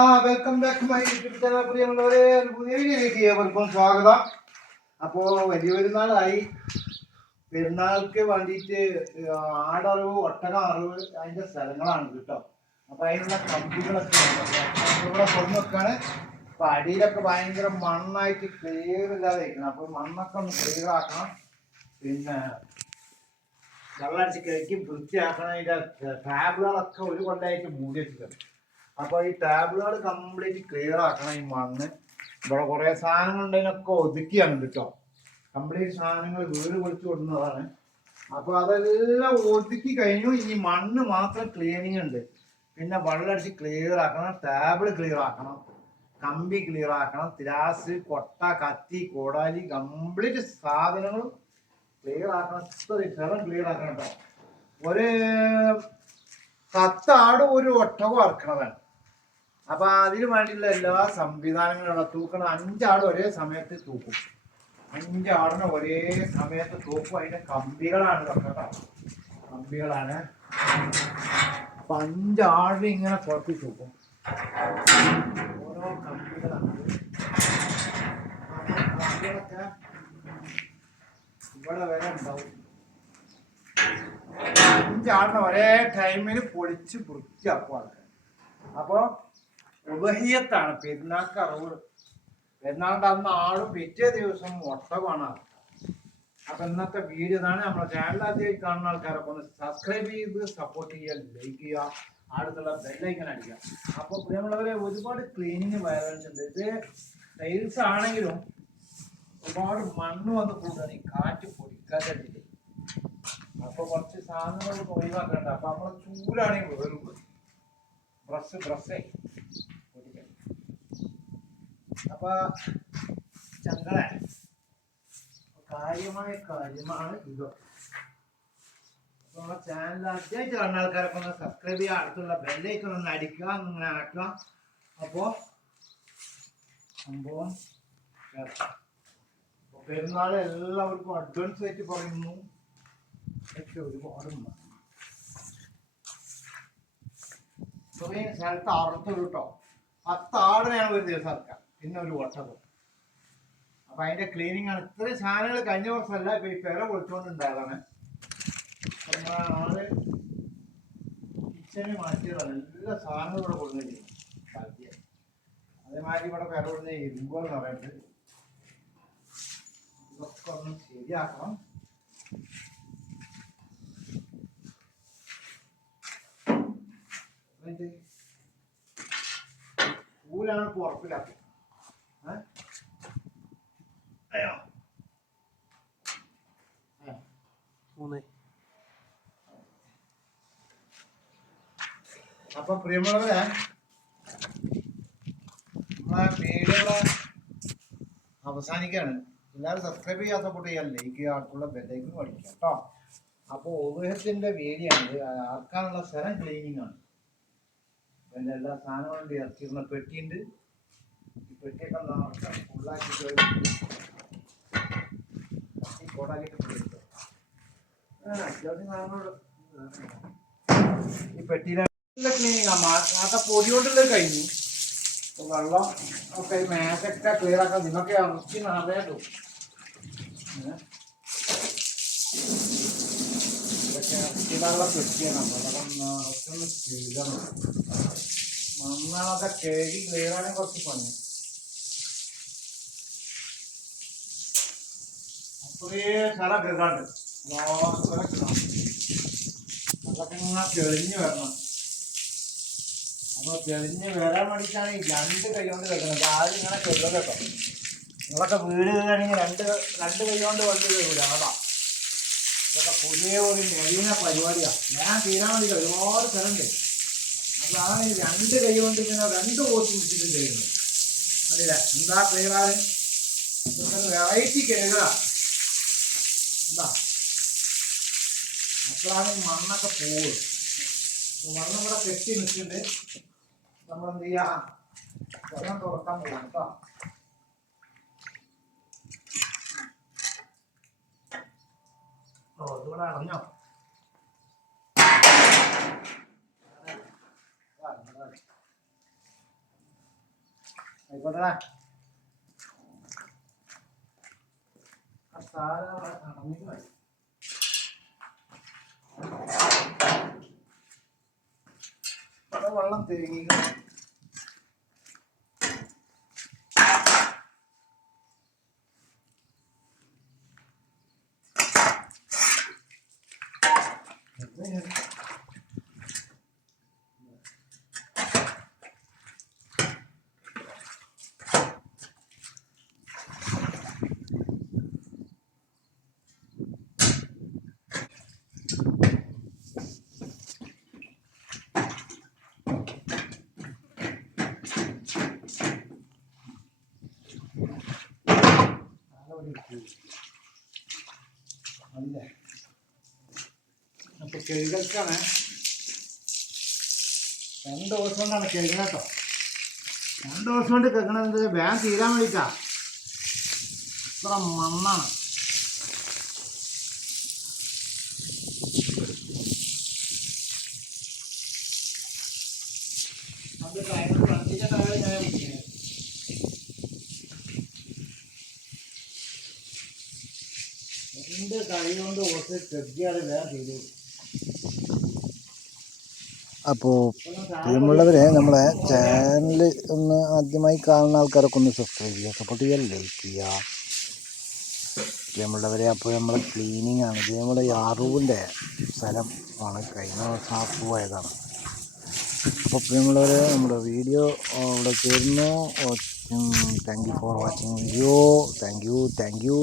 ആ welcome back my YouTube channel പ്രിയമുള്ളവരെ പുതിയ വീഡിയോയിലേക്ക് ഏവർക്കും സ്വാഗതം. അപ്പോൾ വലിയ പെരുന്നാളായി പെരുന്നാൾക്ക് വേണ്ടിയിട്ട് ആടറിവ് ഒട്ടക അറിവ് അതിന്റെ സ്ഥലങ്ങളാണ് കേട്ടോ. അപ്പോൾ അതിനുള്ള കമ്പികളൊക്കെ ഇവിടെ കൊണ്ടു വെക്കാണ് അപ്പോൾ അടിയിലൊക്കെ ഭയങ്കര മണ്ണായിട്ട് ക്ലിയർ ഇല്ലാതെ ഇരിക്കണം അപ്പോൾ മണ്ണൊക്കെ ഒന്ന് ക്ലിയർ ആക്കണം പിന്നെ വെള്ളമടിച്ച് കഴിക്കും വൃത്തിയാക്കണം. അതിന്റെ ടാബ്ലുകളൊക്കെ ഒരു കൊല്ലായിട്ട് മൂടി വെച്ചിട്ടുണ്ട് അപ്പോൾ ഈ ടാബിളുകൾ കംപ്ലീറ്റ് ക്ലിയർ ആക്കണം ഈ മണ്ണ്. ഇവിടെ കുറെ സാധനങ്ങൾ ഉണ്ടതിനൊക്കെ ഒതുക്കിയാണ് കേട്ടോ. കംപ്ലീറ്റ് സാധനങ്ങൾ വീട് പൊളിച്ചു കൊടുക്കുന്നതാണ്. അപ്പൊ അതെല്ലാം ഒതുക്കി കഴിഞ്ഞു. ഈ മണ്ണ് മാത്രം ക്ലീനിങ് ഉണ്ട്. പിന്നെ വെള്ളമടിച്ച് ക്ലിയർ ആക്കണം ടാബിൾ ക്ലിയർ ആക്കണം കമ്പി ക്ലിയർ ആക്കണം തിരാസ് കൊട്ട കത്തി കോടാലി കംപ്ലീറ്റ് സാധനങ്ങളും ക്ലിയർ ആക്കണം. ഇത്രയും സ്ഥലം ക്ലിയർ ആക്കണം കേട്ടോ. ഒരു പത്താട് ഒരു ഒട്ടകം ഇറക്കണതാണ് അപ്പൊ അതിന് വേണ്ടിയുള്ള എല്ലാ സംവിധാനങ്ങളും തൂക്കണം. അഞ്ചാട് ഒരേ സമയത്ത് തൂക്കും. അഞ്ചാടിനെ ഒരേ സമയത്ത് തൂക്കും. അതിന്റെ കമ്പികളാണ് കേട്ടോ. കമ്പികളാണ്. അപ്പൊ അഞ്ചാടിനെ ഇങ്ങനെ പുറത്ത് തൂക്കും. ഓരോ കമ്പികളാണ്. ഇവിടെ വരെ ഉണ്ടാവും. അഞ്ചാടിനെ ഒരേ ടൈമിൽ പൊളിച്ച് വൃത്തിയാക്കും ആൾക്കാർ അപ്പോൾ ഉദഹിയത്താണ് പെരുന്നാൾക്ക് അറിവ് പെരുന്നാളിന്റെ അന്ന് ആളും പിറ്റേ ദിവസം ഒട്ടകമാണ്. അപ്പൊ ഇന്നത്തെ വീഡിയോ ഇതാണ് നമ്മുടെ ചാനൽ ആദ്യമായി കാണുന്ന ആൾക്കാരൊക്കെ ഒന്ന് സബ്സ്ക്രൈബ് ചെയ്ത് സപ്പോർട്ട് ചെയ്യുക ലൈക്ക് ചെയ്യുക അടുത്തുള്ള ബെല്ലൈക്കൻ അടിക്കുക. അപ്പൊ പ്രിയമുള്ളവരെ ഒരുപാട് ക്ലീനിങ് വയലൻസ് ഉണ്ട്. ഇത് ടൈൽസ് ആണെങ്കിലും ഒരുപാട് മണ്ണ് വന്ന് കൂടുതലാണ് ഈ കാറ്റ് പൊടിക്കാതെ അപ്പൊ കുറച്ച് സാധനങ്ങൾ ഒഴിവാക്കണ്ട. അപ്പൊ നമ്മളെ ചൂടാണെങ്കിൽ വേറും ബ്രഷ് ബ്രഷേ അപ്പൊ ചങ്ങളെ കാര്യമായ കാര്യമാണ് ഇത്. അപ്പൊ ചാനൽ ആദ്യമായിട്ട് കണ്ട ആൾക്കാരൊക്കെ ഒന്ന് സബ്സ്ക്രൈബ് ചെയ്യുക അടുത്തുള്ള ബെല്ലൈക്കൺ ഒന്ന് അടിക്കുക അങ്ങനെ ആക്കുക. അപ്പോ സംഭവം പെരുന്നാൾ എല്ലാവർക്കും അഡ്വാൻസ് ആയിട്ട് പറയുന്നു. പക്ഷെ ഒരുപാട് കുറേ സ്ഥലത്ത് അറുത്തു കിട്ടോ. പത്ത് ഒരു ദിവസം ഇറക്കാം പിന്നെ ഒരു ഒട്ടകം അപ്പൊ അതിന്റെ ക്ലീനിങ് ആണ്. ഇത്രയും സാധനങ്ങൾ കഴിഞ്ഞ വർഷമല്ല ഇപ്പൊ ഈ പെര കൊടുത്തോണ്ടിണ്ടായതാണ് ആൾ കിച്ചണിൽ മാറ്റിയതാണ്. എല്ലാ സാധനങ്ങളും ഇവിടെ കൊണ്ടുവരും അതേമാതിരി ഇവിടെ പെര ഇരുമ്പോ എന്ന് പറയുന്നത് ഇതൊക്കെ ഒന്ന് ശരിയാക്കണം. എന്നിട്ട് ഊലാണ് ഇപ്പൊ ഉറപ്പില്ലാത്തത്? അയ്യോ. മൂന്ന്. അപ്പൊ പ്രിയമുള്ളവരെ നമ്മളെ വീഡിയോ അവസാനിക്കാണ് എല്ലാവരും സബ്സ്ക്രൈബ് ചെയ്യാത്ത കൂട്ടി ചെയ്യാൻ ലൈക്ക് ചെയ്യുക അടുത്തുള്ള ബെല്ലൈക്കും പഠിക്കുക കേട്ടോ. അപ്പോൾ ഉപയോഗത്തിന്റെ വേദിയാണ് ആർക്കാനുള്ള സ്ഥലം ക്ലീനിങ് ആണ്. പിന്നെ എല്ലാ സാധനങ്ങളും ഇറക്കിയിരുന്ന പെട്ടിയുണ്ട്. ഈ പെട്ടിയൊക്കെ ഒന്ന് ഫുള്ളാക്കിയിട്ട് ഈ കോടാലിയൊക്കെ പിടിച്ചോ. ആ അത്യാവശ്യം സാധനങ്ങൾ ഈ പെട്ടിയിലെ ക്ലീനിങ് ആ മാത്ത പൊടി കൊണ്ടുള്ളത് കഴിഞ്ഞു? വെള്ളം ഒക്കെ മേശൊക്കെ ക്ലിയർ ആക്കാൻ നിന്നൊക്കെ ഇറച്ചി നിറയാട്ടോ ഇതൊക്കെ വെള്ളം പെട്ടിയാണ് അപ്പൊ നിറച്ചൊന്ന് കുറച്ച് പണി അത്രേ സ്ഥലം കഴുകാണ്ട് അതൊക്കെ ഇങ്ങനെ തെളിഞ്ഞ് വരണം അപ്പൊ തെളിഞ്ഞ് വരാൻ വേണ്ടിയിട്ടാണ് ഈ രണ്ട് കൈ കൊണ്ട് വെക്കുന്നത് ആദ്യം ഇങ്ങനെ കേട്ടോ നിങ്ങളൊക്കെ വീട് കയറുകയാണെങ്കിൽ രണ്ട് രണ്ട് കൈ കൊണ്ട് വണ്ടി കയറൂല അതാ. പുതിയ ഒരു നവീന പരിപാടിയാണ് ഞാൻ വേണ്ടി ഒരുപാട് സ്ഥലമുണ്ട്. അപ്പൊ ആണ് രണ്ട് കൈ കൊണ്ട് ഇങ്ങനെ രണ്ട് പോസ്റ്റ് പിടിച്ചിട്ട് ചെയ്യുന്നത് അല്ലേ എന്താ ക്ലിയറാണ് വെറൈറ്റി കേക്ക എന്താ അപ്പോഴാണ് മണ്ണൊക്കെ പോവുക. മണ്ണ് ഇവിടെ കെട്ടി നിൽക്കുന്നുണ്ട്. നമ്മൾ എന്ത് ചെയ്യാം? വെള്ളം തുറക്കാൻ പോകാം കേട്ടോ. ഓ ഇതിവിടെ അടഞ്ഞോ ആ, ഇവിടെ. ആയിക്കോട്ടെടാ ആ സാധനം അവിടെ നടന്നിട്ട് മതി. ഇവിടെ വെള്ളം തേങ്ങിക്കണം അല്ലേ അപ്പൊ കഴുകൽക്കാണ് രണ്ട് ദിവസം കൊണ്ടാണ് കഴുകണ കേട്ടോ രണ്ട് ദിവസം കൊണ്ട് കേൾക്കണത് വേഗം തീരാൻ വേണ്ടിട്ടാ. ഇത്ര മണ്ണാണ്. അത് രണ്ട് കൈ കൊണ്ട് കുറച്ച് ചെറിയ വേറെ തീരും. അപ്പോൾ പ്രിയമുള്ളവരെ നമ്മളെ ചാനൽ ഒന്ന് ആദ്യമായി കാണുന്ന ആൾക്കാരൊക്കെ ഒന്ന് സബ്സ്ക്രൈബ് ചെയ്യുക സപ്പോർട്ട് ചെയ്യുക ലൈക്ക് ചെയ്യുക. പ്രിയമുള്ളവരെ അപ്പോൾ നമ്മൾ ക്ലീനിങ് ആണ്. ഇത് നമ്മുടെ യാറൂവിന്റെ സ്ഥലമാണ് കഴിഞ്ഞ ദിവസം ആപ്പ് പോയതാണ് അപ്പോൾ പ്രിയമുള്ളവരെ നമ്മുടെ വീഡിയോ അവിടെ ചേരുന്നു. Thank you for watching video thank you thank you